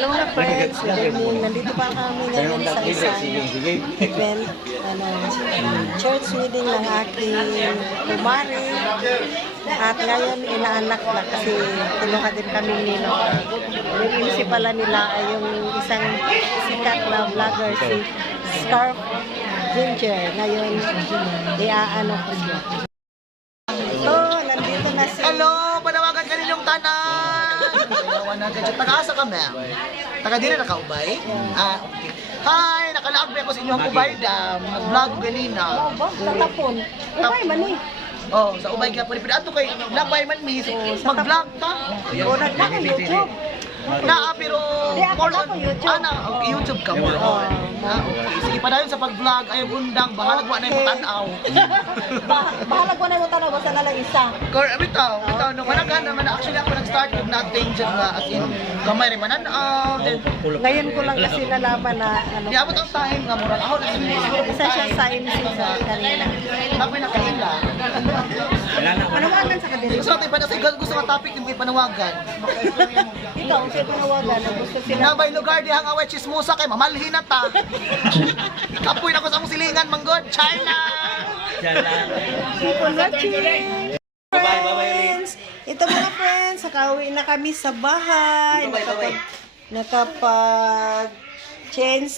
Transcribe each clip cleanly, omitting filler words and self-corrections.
Hello na friends, good evening. Nandito pa kami ngayon sa isang event, church wedding ng aking kumare. At ngayon inaanak na kasi kinuha din kami nino. Yung principal nila ay yung isang sikat na vlogger, si Scarf Ginger. Ngayon, iaano ko siya. Ito, nandito na si... Hello! Panawagan ka ninyong tanan! Taga-asa ka, ma'am? Taga-diri na ka-ubay? Okay. Hi! Nakalaag ba ako sa inyong ubay, dam? Nag-vlog ganina. Tatapon. Ubay man eh. Oh, sa ubay ka. Pwede ato kay nabay man, miss. Mag-vlog ta. O, naglang YouTube. Naa, pero... Di, ako na po YouTube. Okay, YouTube ka mo. Okay. Sige, padayon sa pag-vlog. Ayaw bundang, bahalag wa na yung matanaw. Bahalag ko na yung tanaw, basta na lang isa. Correct, bitaw. Nung managhan naman, actually ako nag-start with nothing dyan nga, as in, gamay rin mananaw. Ngayon ko lang kasi nalaman na ano. Di abot ang time nga, murag ako na Isa siya sa MC sa kanila. Ako yung nakalila. Panawagan sa kanila. Gusto natin, gusto nga topic yung may panawagan. Ikaw, siya panawagan. Gusto sila. Nabay lugar di hang away chismosa kay mamalhin na ta. Kapoy na ko sa akong silingan, manggod. China! People watching. Friends, ito mga friends, nakauwi na kami sa bahay. Nakapag-change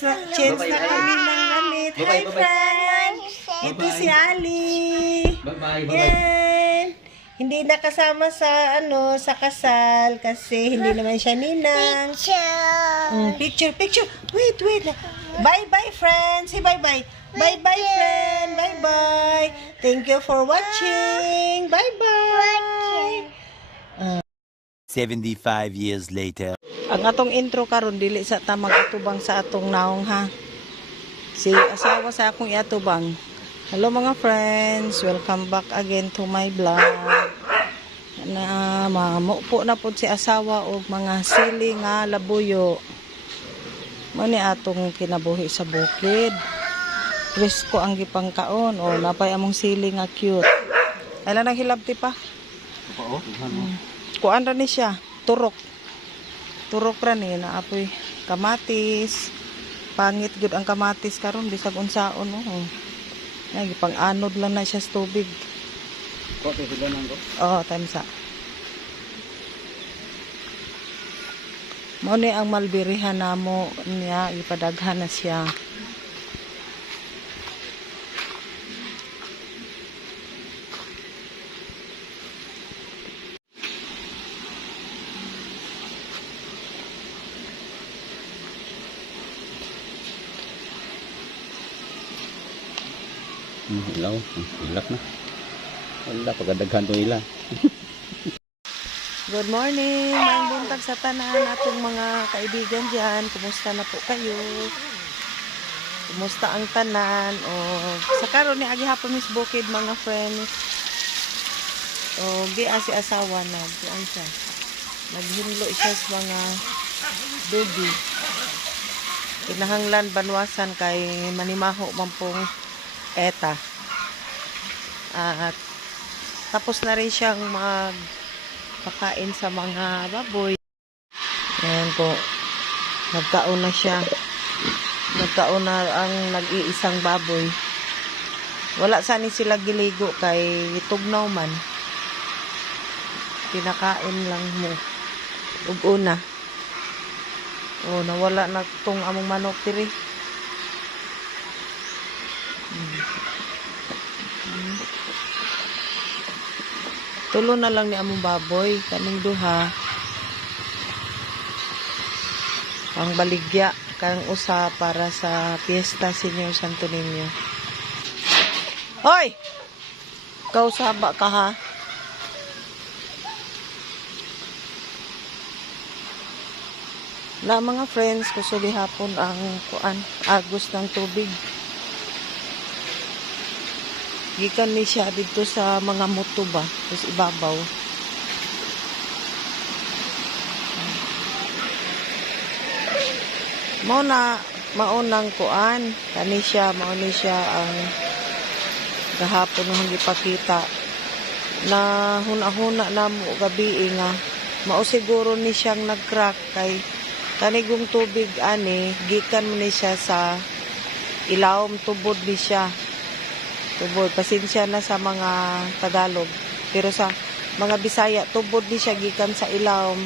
na kami ng gamit. Hi friends! Ito si Ali. Yan. Hindi nakasama sa sa kasal kasi hindi naman siya ninang. Picture. Wait. Bye friends. Say bye. Bye friend. Bye. Thank you for watching. Bye. 75 years later. Ang atong intro karon dili sa tamang atubang sa atong naong ha. Si asawa sa akong iatubang. Hello mga friends, welcome back again to my vlog. Na mamupo na po si asawa og mga sili nga labuyo. Mani atong kinabuhi sa bukid. Presko ang gipangkaon o napay among sili nga cute. Ala nang hilabti pa. Kuan ra ni siya, turok. Turok ra ni naapoy kamatis. Pangit gud ang kamatis karon bisag unsaon gipang-anod lang na siya sa tubig. Time sa. Mao ni ang malbirihan namo niya ipadaghan na siya. Ilaw, ilak na. Wala, pagkadaghan to ila. Good morning, mga buntag sa tanan atong mga kaibigan dyan. Kumusta na po kayo? Kumusta ang tanan? Sa karon ni agi hapon Miss Bukid mga friends. Giya si asawa na. Diyan siya. Naghinlo siya sa mga dugi. Kinahanglan banwasan kay manimaho mampong eta. At tapos na rin siyang magpakain sa mga baboy. Ayan po. Nagkaon na siya. Nagkaon na ang nag-iisang baboy. Wala sani sila giligo kay tugnaw man. Pinakain lang mo. Ug una. Nawala na tong among manok diri. Tulo na lang ni among baboy kaning duha. Ang baligya kang usa para sa Fiesta Señor Santo Niño. Hoy! Kausaba ka ha. Na mga friends, kusuli hapon ang agos ng tubig. Gikan ni siya dito sa mga moto ba, tapos ibabaw. Maunang kuan, kani siya, mauni siya ang gahapon nung hindi pakita. Na huna-huna na mo gabi nga, mao siguro ni siyang nag-crack kay Kanigong tubig ani, gikan mo ni siya sa ilawom, tubod ni siya. Tubod, pasensya na sa mga Tagalog. Pero sa mga Bisaya, tubod ni siya gikan sa ilawom.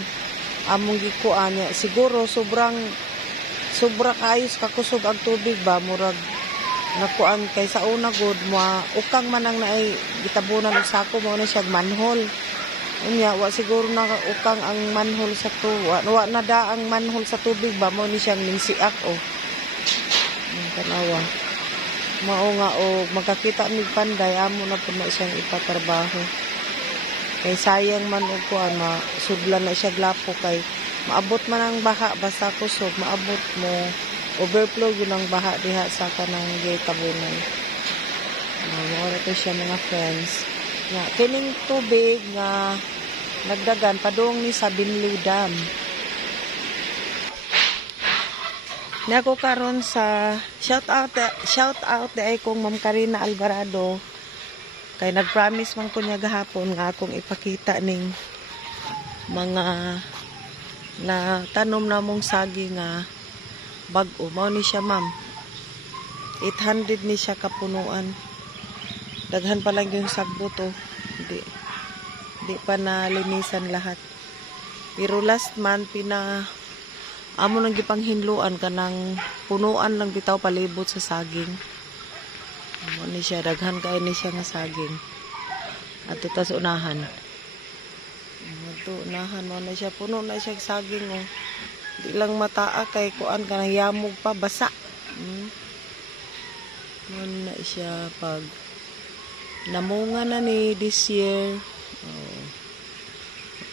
Among gikuan niya. Siguro sobra kaayos kakusog ang tubig ba, murag nakuan kay sa una good mo ukang manang naay gitabunan og sako mo na siya manhole. Unya wa siguro na ukang ang manhole sa wa na da ang manhole sa tubig ba mo ni siyang minsiak o. Tanawa. Mao nga o magkakita mig panday amo na pud na siyang ipatrabaho. Kay sayang man og kuan sudlan na siya glapo kay maabot man ang baha basta kusog maabot mo overflow yun ang baha diha sa kanang gitabunan. Mao to siya mga friends. Nga kining tubig nga nagdagan padung ni sa Binli Dam. Nako karon sa shout out ay kong Ma'am Karina Alvarado kay nagpromise man ko niya gahapon nga akong ipakita ning mga na tanom na mong sagi nga bag-o. Mao ni siya ma'am. 800 ni siya kapunuan. Daghan pa lang yung sagbot oh. Di pa nalinisan lahat. Pero last month amo nang gipanghinluan kanang punuan lang bitaw palibot sa saging. Mao ni siya daghan kay ni siya nga saging. Ato tas unahan. Ato unahan mo na siya puno na siya saging oh. Di lang mataa kay kuan kanang yamog pa basa. Mao na siya pag namunga na ni this year. Oh.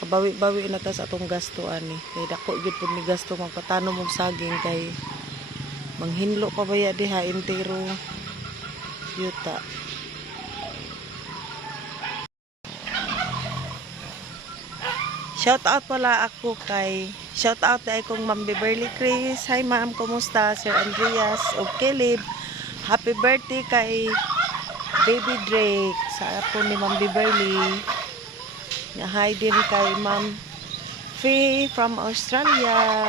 Kabawi-bawi na ta sa atong gasto ani. Kay dako gyud pud ni gasto magpatanom og saging kay manghinlo pa baya diha entero yuta. Shout out pala ako shout out ay kong Ma'am Beverly Chris. Hi ma'am, kumusta? Sir Andreas o Caleb. Happy birthday kay Baby Drake sa ako ni Ma'am Beverly. Hi din kay Ma'am Faye from Australia.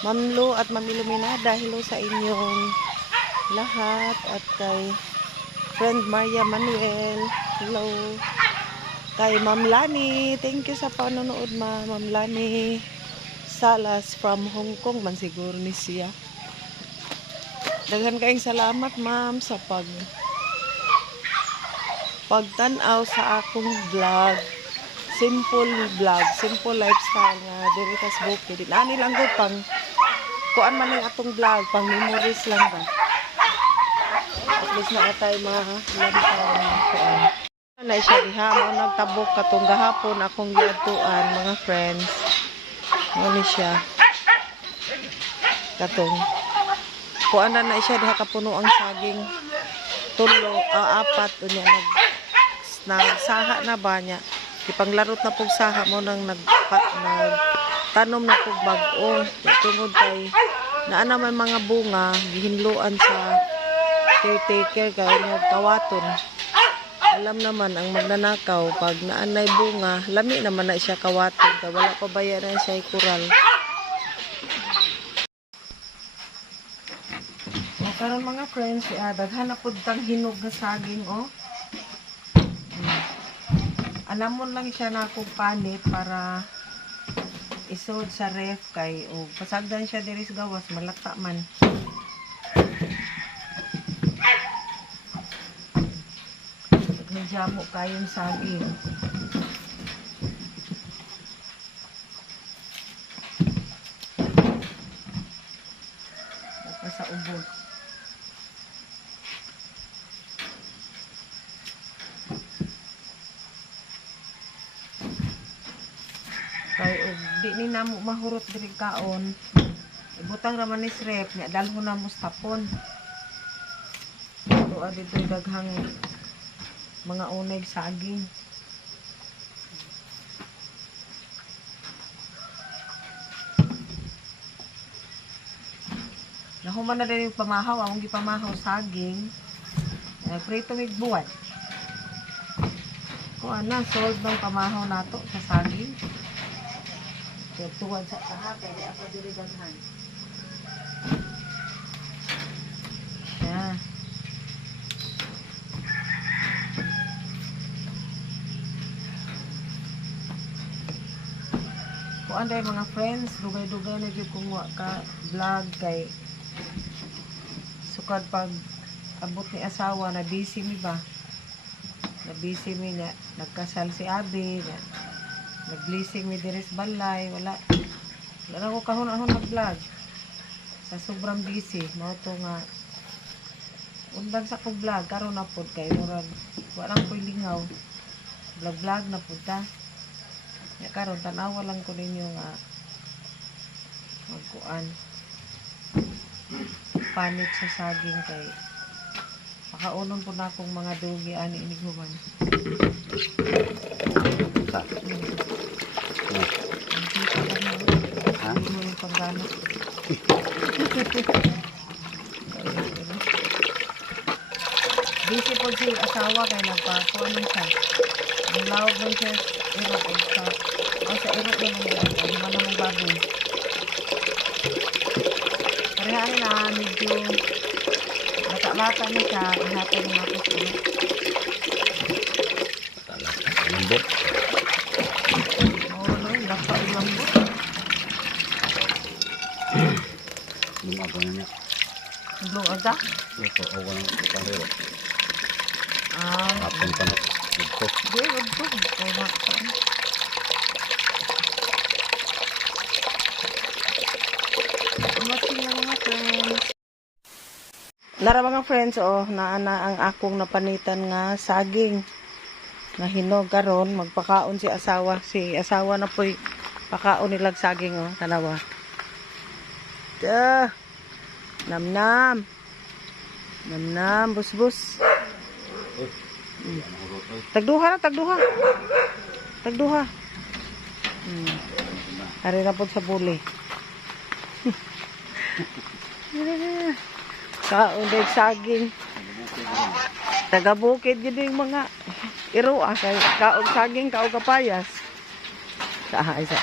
Ma'am Lu at Ma'am Iluminada, hello sa inyong lahat. At kay friend Maria Manuel, hello. Kay Ma'am Lani, thank you sa panonood Ma'am Lani Salas from Hong Kong man siguro ni siya. Daghan kayong salamat ma'am sa pagtanaw sa akong vlog. Simple vlog, simple lifestyle nga diri tas bukid. Ani lang gud pang kuan man ang atong vlog, pang memories lang ba. At least na atay mga kuan. Na siya diha mo nagtabok katong gahapon akong giadtuan mga friends. Mo ni siya. Katong kuan na siya diha kapuno ang saging. Apat unya nagsaha na ba niya. Ipanglarot na pug saha mo nang nagtanom na pug bag-o. Tungod kay naa naman mga bunga gihinluan sa caretaker kay kawaton. Alam naman ang magnanakaw pag naanay bunga, lami naman na siya kawaton kay wala pa baya na siya kural. Karon mga friends, daghan na pud tang hinog na saging oh. Alamon lang siya na akong panit para isod sa ref kay o pasagdan siya diri sa gawas malata man. Nagjamo kayong saging. Baka sa ubos. Kay di ni namo mahurot diri kaon. Ibutang raman ni ref nya dalhon na mo tapon. Tuwa dito daghang mga uneg saging. Nahuman na din yung pamahaw, among gipamahaw saging. Prito mig buwan. Kung ana, solve ng pamahaw nato sa saging. Kaya tuwag sa kahapon, di ako diliganhan. Yan. Kung anday mga friends, dugay-dugay na yung kung ka vlog kay sukad pag abot ni asawa na busy mi ba? Na busy mi niya, nagkasal si Abi, niya. Nag-blessing mi diri sa balay, wala na ko kahon-ahon mag-vlog. Sa sobrang busy, mao to nga undan sa ko vlog karon na pod kay murag wala ko'y lingaw. Vlog na pod ta. Ya karon tanawa lang ko ninyo nga magkuan panit sa saging kay makaunon po na akong mga dugi ani iniguman. Sa. Ha? Hindi mo yung panggana. Busy po si asawa kay nagpakuan nun siya. Ang lawag nun siya irok sa irok na nung yan. Ang mga namang baboy. Parehaan na medyo lata-lata na siya. Ihapon na ako sa irok. Lambot. Oo no, lapa yung lambot. Yung ako na niya. Blong aga? Ito, ako ng pahiro. Ah, Hapon pa na. Ito. di, wag ko. Kaya makasaan. Umating na mga friends. Lara mga friends, oh, naana ang akong napanitan nga saging. Na hinog karon magpakaon si asawa. Si asawa na po'y pakaon nilag saging, oh, tanawa. Duh. Nam-nam. Nam-nam, bus-bus. Tagduha na, tagduha. Tagduha. Ari na po sa buli. Kaundag saging. Taga-bukid yun yung mga iro. Kaog saging, kaog kapayas. Isa.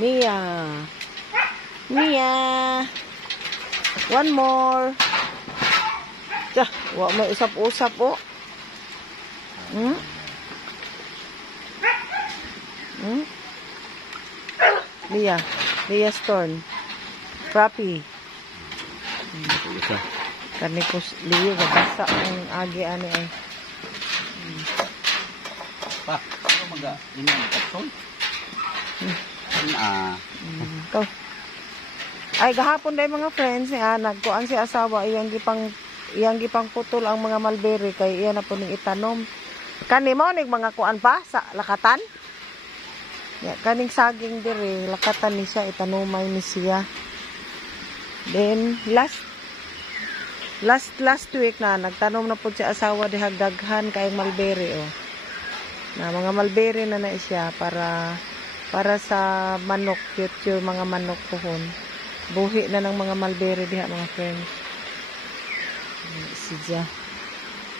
Mia. Mia. One more. Dah, wa mo usap-usap oh. Mia Storm. Frappy. Isa. Kanikos liyo gabasa ang agi ani ay. Pa, ano maga? Ini ang kapson? To. Ay gahapon day mga friends niya nagkuan si asawa iyang gipang putol ang mga mulberry kay iya na po ning itanom. Kani mo ning mga kuan pa sa lakatan. Ya kaning saging diri lakatan ni siya itanumay ni siya. Then last week na nagtanom na po si asawa di hagdaghan kayong mulberry oh. Na mga mulberry na siya para sa manok, future mga manok pohon. Buhi na ng mga mulberry diha mga friends. Siya.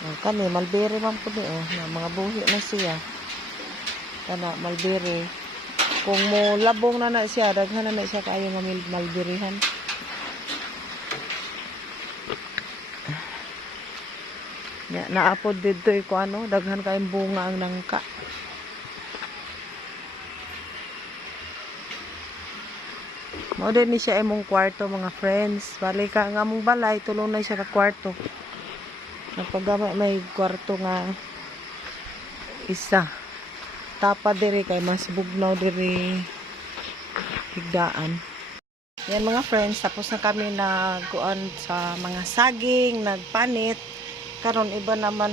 Oh, kami mulberry man po oh, na mga buhi na siya. Kana mulberry. Kung mo labong na siya, daghan na siya kayo nga mulberryhan. Ya, naapod dito ko ano, daghan kayong bunga ang nangka. Mao din ni siya imong kwarto mga friends. Bali ka nga among balay, tulong na siya ka kwarto. Nagpagama may kwarto nga isa. Tapa diri kay mas bugnaw diri higdaan. Yan mga friends, tapos na kami nagkuan sa mga saging, nagpanit. Karon iba naman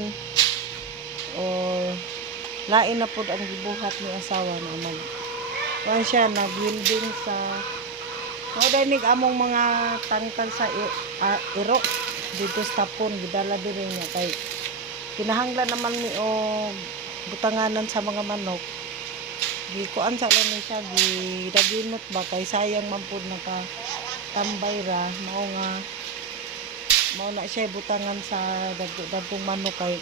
lain na pod ang gibuhat ni asawa na kuan siya nag-welding sa dinig among mga tangkal sa iro dito sa tapon gidala diri niya kay kinahanglan naman ni butanganan sa mga manok gikuan sa lang ni siya gidaginot ba kay sayang man pud naka tambay ra mao na siya butangan sa dagkong manok kay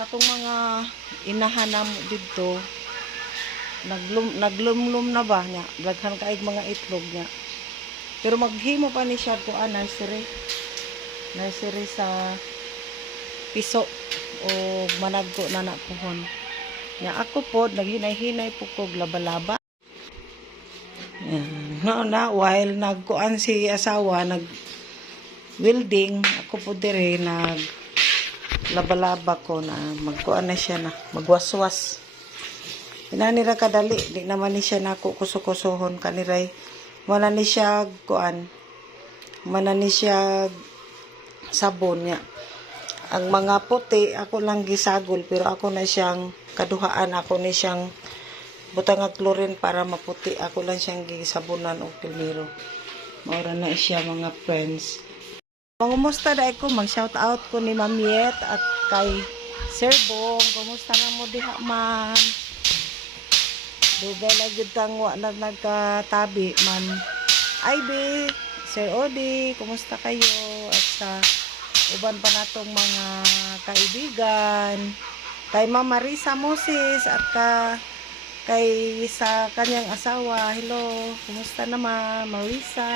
katong mga inahanam dito naglumlum na ba niya. Daghan kaig mga itlog niya. Pero maghimo pa ni siya ko nursery. Nursery sa piso o managko na napuhon. Nya ako po naghinay-hinay po kog laba-laba. Yan. No, na while nagkuan si asawa nag welding, ako po dire nag laba-laba ko na magkuan na siya na magwaswas. Inanira kadali, di naman ni siya nako kusukusuhon kaniray. Wala ni siya kuan. Mana ni siya sabon niya. Ang mga puti ako lang gisagol pero ako na siyang kaduhaan, ako ni siyang butang nga chlorine para maputi. Ako lang siyang gisabunan og pilmiro. Maura na siya mga friends. Kumusta dai ko mag-shout out ko ni Ma'am Yet at kay Sir Bong. Kumusta na mo diha man? Dugay lang gyud kang wa na nagkatabi, Ma'am Ivy, Sir Odi, kumusta kayo? At sa uban pa natong mga kaibigan, kay Ma'am Marisa Moses at kay sa kanyang asawa. Hello, kumusta naman Marisa?